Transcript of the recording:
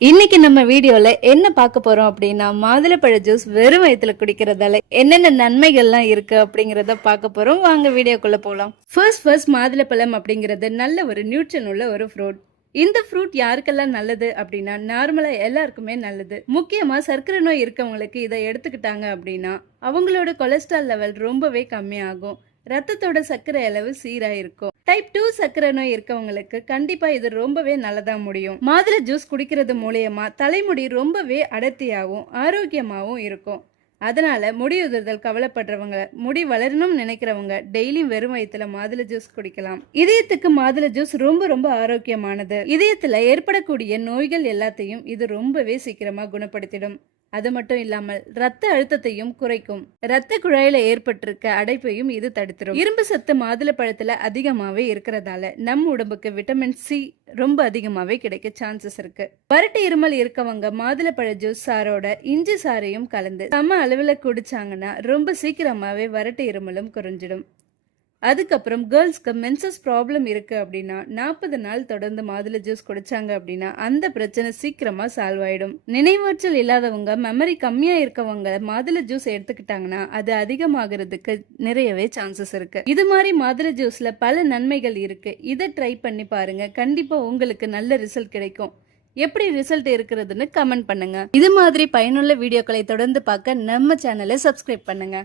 இன்னைக்கு நம்ம வீடியோல என்ன பார்க்க போறோம் அப்படின்னா மாதுளப்பழ ஜூஸ் வெறும் வயித்துல குடிக்கிறதால என்னென்ன நன்மைகள்லாம் இருக்கு அப்படிங்கறத பார்க்க போறோம். வாங்க வீடியோக்குள்ள போலாம். ஃபர்ஸ்ட் மாதுளப்பழம் அப்படிங்கிறது நல்ல ஒரு நியூட்ரன் உள்ள ஒரு ஃப்ரூட். இந்த ஃப்ரூட் யாருக்கெல்லாம் நல்லது அப்படின்னா நார்மலா எல்லாருக்குமே நல்லது. முக்கியமா சர்க்கரை நோய் இருக்கவங்களுக்கு இதை எடுத்துக்கிட்டாங்க அப்படின்னா அவங்களோட கொலஸ்ட்ரால் லெவல் ரொம்பவே கம்மியாகும். ரத்தத்தோட சர்க்கரை அளவு சீரா இருக்கும். டைப் 2 சர்க்கரை நோய் இருக்கவங்களுக்கு கண்டிப்பா இது ரொம்பவே நல்லதா முடியும். மாதுளை ஜூஸ் குடிக்கிறது மூலியமா தலைமுடி ரொம்பவே அடர்த்தியாகவும் ஆரோக்கியமாகவும் இருக்கும். அதனால முடி உதிர்தல் கவலைப்படுறவங்க, முடி வளரணும்னு நினைக்கிறவங்க டெய்லி வெறும் வயிற்றுல மாதுளை ஜூஸ் குடிக்கலாம். இதயத்துக்கு மாதுளை ஜூஸ் ரொம்ப ஆரோக்கியமானது. இதயத்துல ஏற்படக்கூடிய நோய்கள் எல்லாத்தையும் இது ரொம்பவே சீக்கிரமா குணப்படுத்திடும். அது மட்டும் இல்லாமல் ரத்த அழுத்தத்தையும் குறைக்கும். ரத்த குழாயில ஏற்பட்டிருக்க அடைப்பையும் இது தடுத்துரும். இரும்பு சத்து மாதுளை பழத்துல அதிகமாவே இருக்கிறதால நம்ம உடம்புக்கு விட்டமின் சி ரொம்ப அதிகமாவே கிடைக்க சான்சஸ் இருக்கு. வறட்டு இருமல் இருக்கவங்க மாதுளை பழ ஜூஸ் சாரோட இஞ்சி சாரையும் கலந்து சம அளவுல குடிச்சாங்கன்னா ரொம்ப சீக்கிரமாவே வறட்டு இருமலும் குறைஞ்சிடும். அதுக்கப்புறம் கேர்ள்ஸ்க்கு மென்சஸ் ப்ராப்ளம் இருக்கு அப்படின்னா 40 நாள் தொடர்ந்து மாதுளை ஜூஸ் குடிச்சாங்க அப்படின்னா அந்த பிரச்சனை சீக்கிரமா சால்வ் ஆயிடும். நினைவாற்றல் இல்லாதவங்க, மெமரி கம்மியா இருக்கவங்க மாதுளை ஜூஸ் எடுத்துக்கிட்டாங்கன்னா அது அதிகமாகிறதுக்கு நிறையவே சான்சஸ் இருக்கு. இது மாதிரி மாதுளை ஜூஸ்ல பல நன்மைகள் இருக்கு. இதை ட்ரை பண்ணி பாருங்க. கண்டிப்பா உங்களுக்கு நல்ல ரிசல்ட் கிடைக்கும். எப்படி ரிசல்ட் இருக்கிறதுன்னு கமெண்ட் பண்ணுங்க. இது மாதிரி பயனுள்ள வீடியோக்களை தொடர்ந்து பார்க்க நம்ம சேனலை சப்ஸ்கிரைப் பண்ணுங்க.